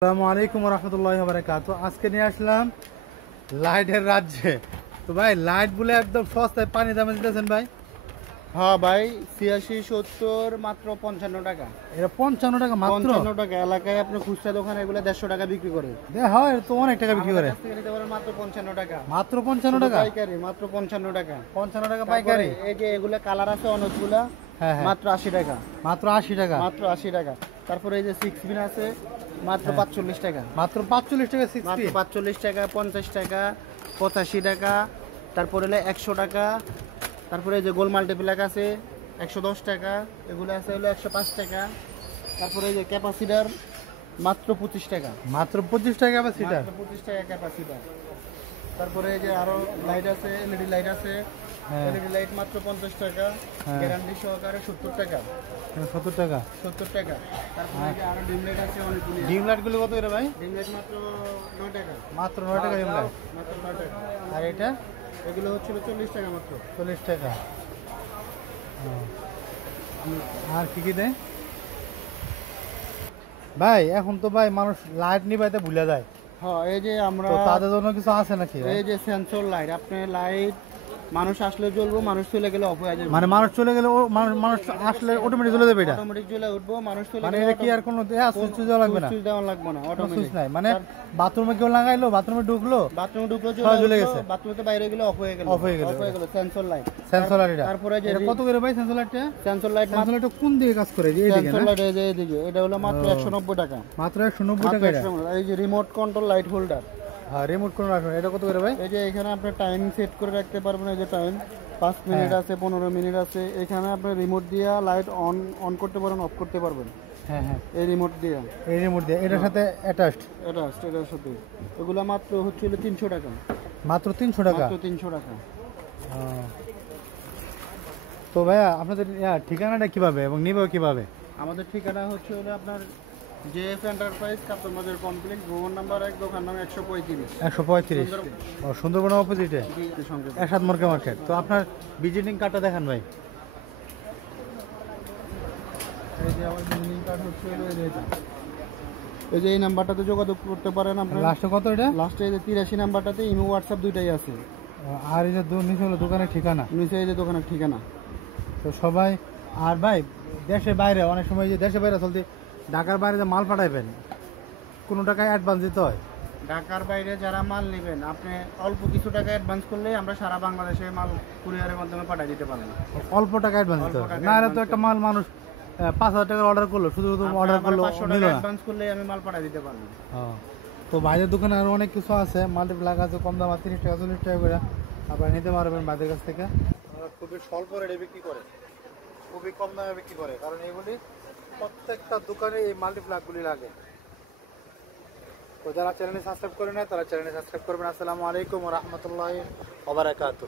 আসসালামু আলাইকুম রহমতুল্লাহি ওয়া বারাকাতুহু। আজকে নিয়ে আসলাম লাইটের রাজ্যে। তো ভাই লাইট বলে একদম সস্তায় পানি দামে দিতেছেন ভাই? হ্যাঁ ভাই, ৮৬-৭০ মাত্র ৫৫ টাকা। এটা 55 টাকা মাত্র? ৫৫ টাকা। এলাকায় আপনি খুচরা দোকানে এগুলো ১৫০ টাকা বিক্রি করে। হয় তো অনেক টাকা বিক্রি করে। আমাদের কাছ থেকে নিতে পারেন মাত্র ৫৫ টাকা। মাত্র 55 টাকা পাইকারি মাত্র ৫৫ টাকা। 55 টাকা পাইকারি। এই যে এগুলো কালার আছে অনেকগুলা, হ্যাঁ হ্যাঁ, মাত্র ৮০ টাকা। মাত্র 80 টাকা। মাত্র ৮০ টাকা। তারপরে এই যে 6 পিন আছে মাত্র ৪৫ টাকা। মাত্র 45 টাকা 60 মাত্র ৪৫ টাকা, ৫০ টাকা, ৮৫ টাকা, তারপরে হলো ১০০ টাকা। তারপরে এই যে গোল মাল্টিপ্লাক আছে ১১০ টাকা, এগুলো আছে হলো ১০৫ টাকা। তারপরে এই যে ক্যাপাসিটার মাত্র ২৫ টাকা। মাত্র 25 টাকা ক্যাপাসিটার। মাত্র ২৫ টাকা ক্যাপাসিটার। তারপরে এই যে আরো লাইট আছে, এলইডি লাইট আছে। এলইডি লাইট মাত্র ৫০ টাকা, গ্যারান্টি সহকারে ৭০ টাকা। 70 টাকা ৭০ টাকা। তারপরে এই যে আরো ডিম লাইট আছে অনেকগুলি। ডিম লাইট গুলো কত করে ভাই? ডিম লাইট মাত্র ৯ টাকা। মাত্র 9 টাকা ডিম লাইট। মাত্র ৯ টাকা। আর এটা এগুলো হচ্ছে ৪০ টাকা মাত্র। 40 টাকা। আর কি কি দেয় ভাই? এখন তো ভাই মানুষ লাইট নিবাইতে ভুলে যায়। হ্যাঁ, এই যে আমরা তো তাদের জন্য কিছু আছে নাকি? এই যে সেন্সর লাইট, আপনি লাইট মানুষ আসলে জ্বলবো, মানুষ চলে গেলে অফ হয়ে যাবে। মানে মানুষ চলে গেলে মানুষ আসলে অটোমেটিক চলে যাবে এটা? অটোমেটিক জ্বলে উঠবো, মানুষ চলে মানে গেলে এটা কি আর কোনো সুইচ দেওয়া লাগবে না? সুইচ দেওয়া লাগবে না, অটোমেটিক। সুইচ নাই মানে বাথরুমে কেউ লাগাইলো, বাথরুমে ঢুকলো, বাথরুমে ঢুকলো জ্বলে গেছে, বাথরুমে বাইরে গেলে অফ হয়ে গেল। অফ হয়ে গেল সেন্সর লাইট। Sensor light. এটা তারপরে যে এটা কত করে ভাই সেন্সর লাইটটা? সেন্সর লাইট কোন দিকে কাজ করে? এই দিকে সেন্সর না? লাইট এই যে এইদিকে, এটা হলো মাত্র ১৯০ টাকা। মাত্র 190 টাকা এটা। এই যে রিমোট কন্ট্রোল লাইট হোল্ডার। হ্যাঁ, রিমোট কোন রাখবেন, এটা কত করে ভাই? এই যে এখানে আপনি টাইম সেট করে রাখতে পারবেন। এই যে টাইম ৫ মিনিট আছে, ১৫ মিনিট আছে। এখানে আপনি রিমোট দিয়ে লাইট অন করতে পারেন, অফ করতে পারবেন। হ্যাঁ হ্যাঁ, এই রিমোট দিয়ে। এই রিমোট দিয়ে এটার সাথে অ্যাটাচড। এটার সাথে এগুলা মাত্র হচ্ছিল ৩০০ টাকা। মাত্র 300 টাকা। মাত্র ৩০০ টাকা। তো ভাইয়া আপনাদের ঠিকানাটা কিভাবে এবং নিবে কিভাবে? আমাদের ঠিকানা হচ্ছে হলো আপনার জেএফ এন্টারপ্রাইজ, কাপ্তান বাজার কমপ্লেক্স, ভবন নাম্বার ১, দোকান নাম ১৩৫। ১৩৫ সুন্দরবন অপোজিটে এরশাদ মার্কেট। তো আপনার ভিজিটিং কার্ডটা দেখান ভাই। এই যে আমার ভিজিটিং কার্ড হচ্ছে হলো এটা। এই যে এই নাম্বারটাতে যোগাযোগ করতে পারেন আপনারা। লাস্টে কত এটা? লাস্টে এই যে ৮৩ নাম্বারটাতে ইমো হোয়াটসঅ্যাপ দুইটাই আছে। আর এই যে নিচে হলো দোকানের ঠিকানা। নিচে এই যে দোকানের ঠিকানা। তো সবাই, আর ভাই দেশের বাইরে অনেক সময় যে দেশের বাইরে চলতে ঢাকার বাইরে যে মাল পাঠাইবেন, কোনো টাকায় অ্যাডভান্স দিতে হয়? ঢাকার বাইরে যারা মাল নেবেন, আপনি অল্প কিছু টাকা অ্যাডভান্স করলে আমরা সারা বাংলাদেশে মাল কুরিয়ারের মাধ্যমে পাঠিয়ে দিতে পারবো। অল্প টাকা অ্যাডভান্স দিতে হয়, না হলে তো একটা মাল মানুষ ৫,০০০ টাকার অর্ডার করলো, শুধু অর্ডার করলো, ৫০০ টাকা অ্যাডভান্স করলে আমি মাল পাঠিয়ে দিতে পারবো। তো বাইরের দোকানে আরো অনেক কিছু আছে, মাল্টিপ্লাক আছে কম দাম, ৩০ টাকা ৪০ টাকা করে আপনারা নিতে পারবেন বাইরের কাছ থেকে। খুবই স্বল্প রেটে বিক্রি করে, খুবই কম দামে বিক্রি করে, কারণ এগুলি প্রত্যেকটা দোকানে এই মাল্টিপ্লাকগুলি লাগে। তো যারা চ্যানেলে সাবস্ক্রাইব করে নেয় তারা চ্যানেলে সাবস্ক্রাইব করবেন। আসসালামু আলাইকুম ওয়া রাহমাতুল্লাহি ওয়া বারাকাতুহু।